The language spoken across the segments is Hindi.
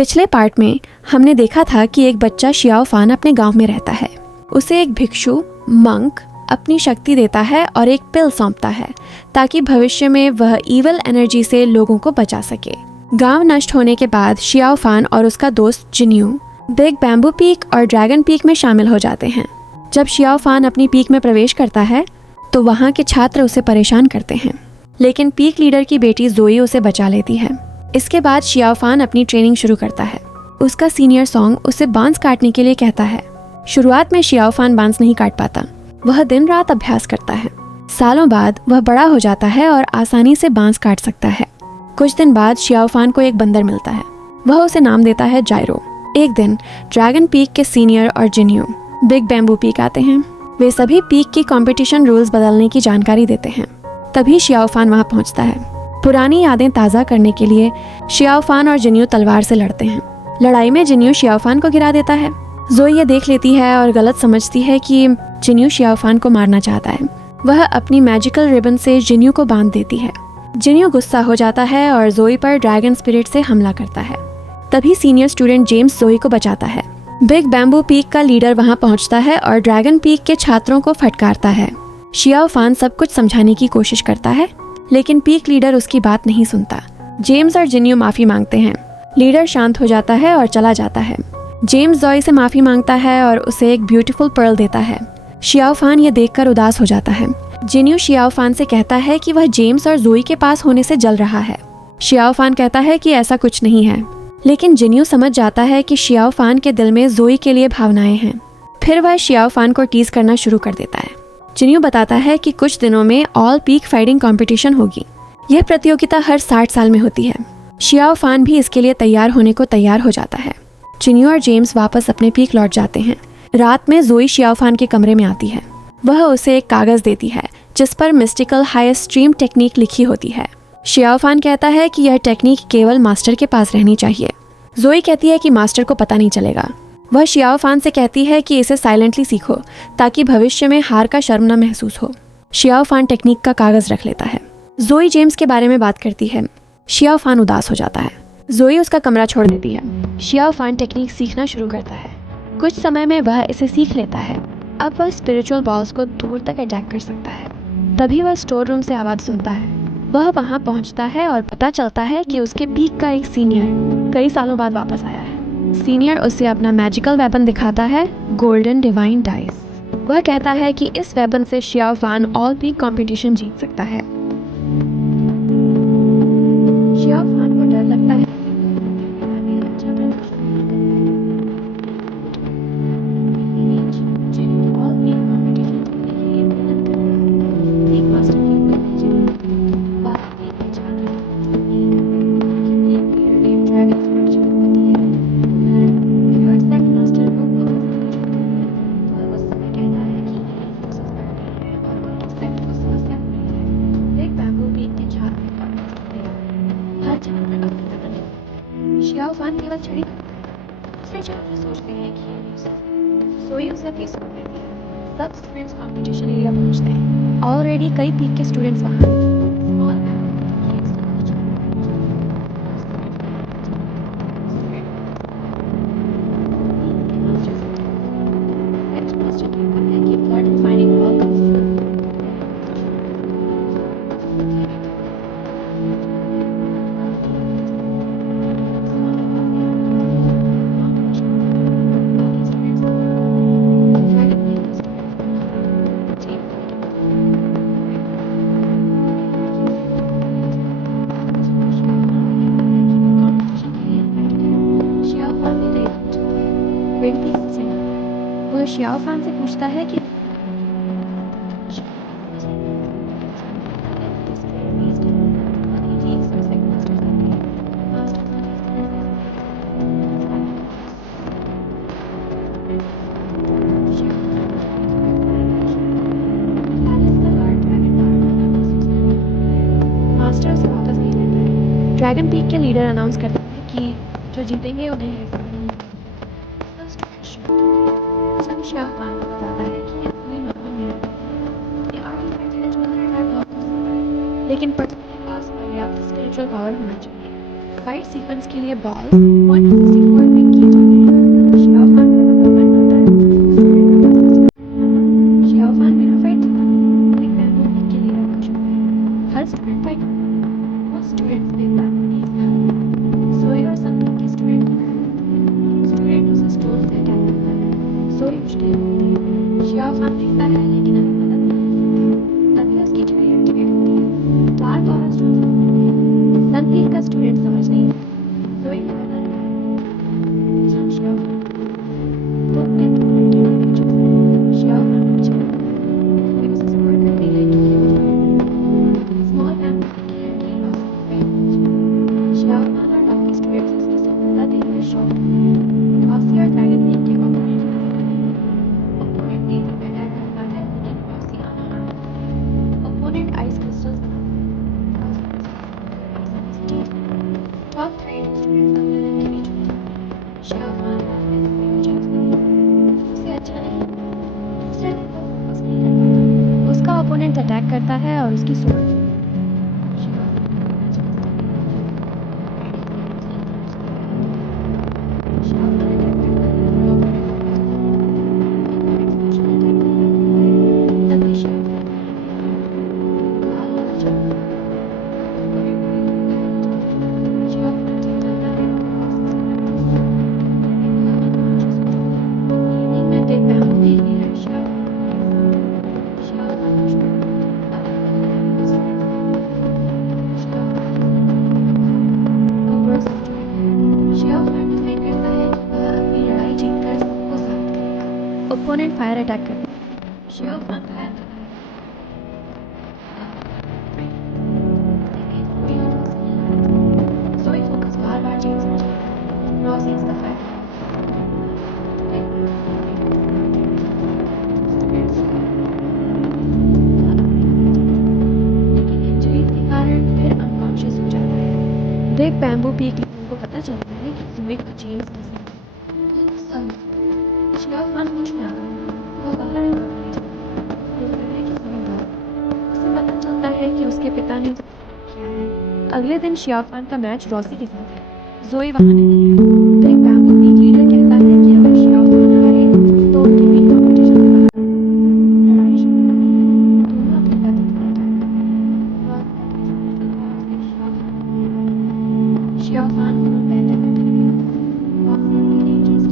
पिछले पार्ट में हमने देखा था कि एक बच्चा शियाओ फान अपने गांव में रहता है। उसे एक भिक्षु मंक अपनी शक्ति देता है और एक पिल सौंपता है ताकि भविष्य में वह इविल एनर्जी से लोगों को बचा सके। गांव नष्ट होने के बाद शियाओ फान और उसका दोस्त जिन्यू बिग बैम्बू पीक और ड्रैगन पीक में शामिल हो जाते हैं। जब शियाओ फान अपनी पीक में प्रवेश करता है तो वहाँ के छात्र उसे परेशान करते हैं, लेकिन पीक लीडर की बेटी जोई उसे बचा लेती है। इसके बाद शियाओ फान अपनी ट्रेनिंग शुरू करता है। उसका सीनियर सॉन्ग उसे बांस काटने के लिए कहता है। शुरुआत में शियाओ फान बांस नहीं काट पाता। वह दिन रात अभ्यास करता है। सालों बाद वह बड़ा हो जाता है और आसानी से बांस काट सकता है। कुछ दिन बाद शियाओ फान को एक बंदर मिलता है। वह उसे नाम देता है जायरो। एक दिन ड्रैगन पीक के सीनियर और जिन्यू बिग बैम्बू पीक आते हैं। वे सभी पीक की कंपटीशन रूल्स बदलने की जानकारी देते हैं। तभी शियाओ फान वहां पहुंचता है। पुरानी यादें ताज़ा करने के लिए शियाओ फान और जिन्यू तलवार से लड़ते हैं। लड़ाई में जिन्यू शियाओ फान को गिरा देता है। जोई ये देख लेती है और गलत समझती है कि जिन्यू शियाओ फान को मारना चाहता है। वह अपनी मैजिकल रिबन से जिन्यू को बांध देती है। जिन्यू गुस्सा हो जाता है और जोई पर ड्रैगन स्पिरिट से हमला करता है। तभी सीनियर स्टूडेंट जेम्स जोई को बचाता है। बिग बैम्बू पीक का लीडर वहां पहुंचता है और ड्रैगन पीक के छात्रों को फटकारता है। शियाओ फान सब कुछ समझाने की कोशिश करता है, लेकिन पीक लीडर उसकी बात नहीं सुनता। जेम्स और जिन्यू माफी मांगते हैं। लीडर शांत हो जाता है और चला जाता है। जेम्स जोई से माफी मांगता है और उसे एक ब्यूटीफुल पर्ल देता है। शियाओ फान ये देखकर उदास हो जाता है। जिन्यू शियाओ फान से कहता है कि वह जेम्स और जोई के पास होने से जल रहा है। शियाओ फान कहता है कि ऐसा कुछ नहीं है, लेकिन जिन्यू समझ जाता है कि शियाओ फान के दिल में जोई के लिए भावनाएं हैं। फिर वह शियाओ फान को टीज करना शुरू कर देता है। जिन्यू बताता है कि कुछ दिनों में ऑल पीक फाइटिंग कंपटीशन होगी। यह प्रतियोगिता हर 60 साल में होती है। शियाओ फान भी इसके लिए तैयार होने को तैयार हो जाता है। जिन्यू और जेम्स वापस अपने पीक लौट जाते हैं। रात में जोई शियाओ फान के कमरे में आती है। वह उसे एक कागज देती है जिस पर मिस्टिकल हाई स्ट्रीम टेक्निक लिखी होती है। शियाओ फान कहता है कि यह टेक्निक केवल मास्टर के पास रहनी चाहिए। जोई कहती है कि मास्टर को पता नहीं चलेगा। वह शियाओ फान से कहती है कि इसे साइलेंटली सीखो ताकि भविष्य में हार का शर्म न महसूस हो। शियाओ फान टेक्निक का कागज रख लेता है। जोई जेम्स के बारे में बात करती है। शियाओ फान उदास हो जाता है। जोई उसका कमरा छोड़ देती है। शियाओ फान टेक्निक सीखना शुरू करता है। कुछ समय में वह इसे सीख लेता है। अब वह स्पिरिचुअल बॉल्स को दूर तक अटैक कर सकता है। तभी वह स्टोर रूम से आवाज सुनता है। वह वहां पहुंचता है और पता चलता है कि उसके पीक का एक सीनियर कई सालों बाद वापस आया है। सीनियर उसे अपना मैजिकल वेपन दिखाता है, गोल्डन डिवाइन डाइस। वह कहता है कि इस वेपन से शियाओ फान ऑल पीक कंपटीशन जीत सकता है। शियाओ फान को डर लगता है। शियाओ फान केवल छड़ी दूसरे छात्र सोचते हैं कि जोई उसे अपनी स्कूल में थी। सब स्टूडेंट्स कंपटीशन एरिया पहुंचते हैं। ऑलरेडी कई पीक के स्टूडेंट्स वहां हैं। वह शियाओ फान से पूछता है कि मास्टर से वापस नहीं लेता है। ड्रैगन पीक के लीडर अनाउंस करते हैं कि जो जीतेंगे उन्हें शियाओ फान को बताता है कि लेकिन पर्सन के पास पर्याप्त स्पिरिचुअल पावर होना चाहिए। फाइट सीक्वेंस के लिए बॉल शॉक रॉसी और ड्रैगन पीक के ओपोनेंट ओपोनेंट तेजी से अटैक करता है लेकिन रॉसी आना opponent ice crystals top 3 students के बीच होती है शाहफान उसे अच्छा नहीं दूसरे दिन वो फोकस नहीं कर पाता उसका ओपोनेंट अटैक करता है और उसकी सोल ओपोनेंट फायर अटैक करता है Zoe फोकस बार-बार चेंज करती है Rosie is the fire लेकिन इंजरी के कारण फिर अनकॉन्शियस हो जाता है ब्रेक बैम्बू पीक को पता चलता है कि Zoe को चेंज कैसे शियाफान कुछ ना वो बाहर उसे पता चलता है कि उसके पिता ने अगले दिन शियाफान का मैच रॉसी के साथ है जोई वहां नहीं है तो एक बैम्बू पीक लीडर कहता है कि अगर शियाफान हारे तो उनके बीच कंपटीशन से बाहर लड़ाई शुरू दोनों अपने कदम शियाफान को बेहतर रॉसी की डेंजरस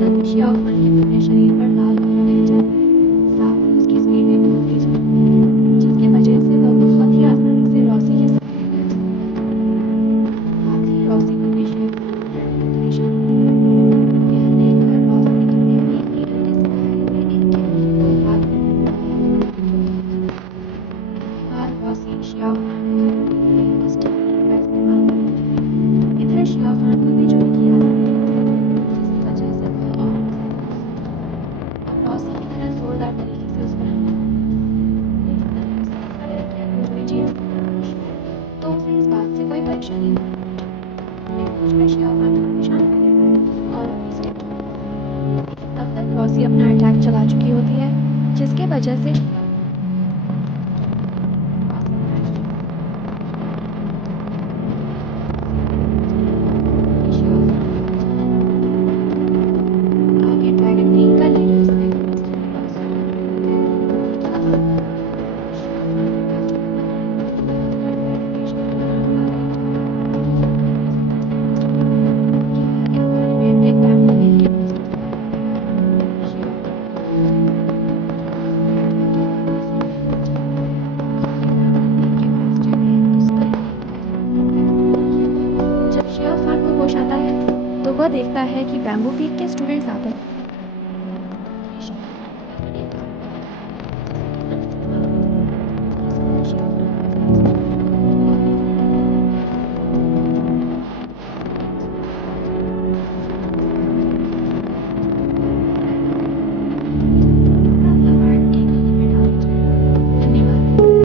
तभी शियाफान के पूरे शरीर पर लाल धब्बे दिख जाते हैं साथ ही उसकी स्पीड में भी तेज होती है जिसकी वजह से वह बहुत ही आसानी से रॉसी के सामने गिर जाती है साथ ही रॉसी को भी शियाफान पर लड़ने का तरीका यह देखकर रॉसी ने अपने पीक लीडर के सहारे में एक कोई बात बाद रॉसी शियाफान इस टेक्निक का इस्तेमाल इधर शियाफान को भी जोई की याद आती है जिसकी वजह से वह और रॉसी की तरह जोरदार तरीके से उस पर हमला लेकिन तभी उसे लगता है कि अगर जोई जीत तो उसे इस बात से कोई परेशानी नहीं लेकिन शियाफान को निशाना कर लेता है और अपनी स्टेप लेकिन तब तक रॉसी अपना अटैक चला चुकी होती है जिसके वजह से आगे ड्रैगन पीक का लीडर जब शियाफान को होश आता है तो वह देखता है कि बैम्बू पीक के स्टूडेंट्स आते हैं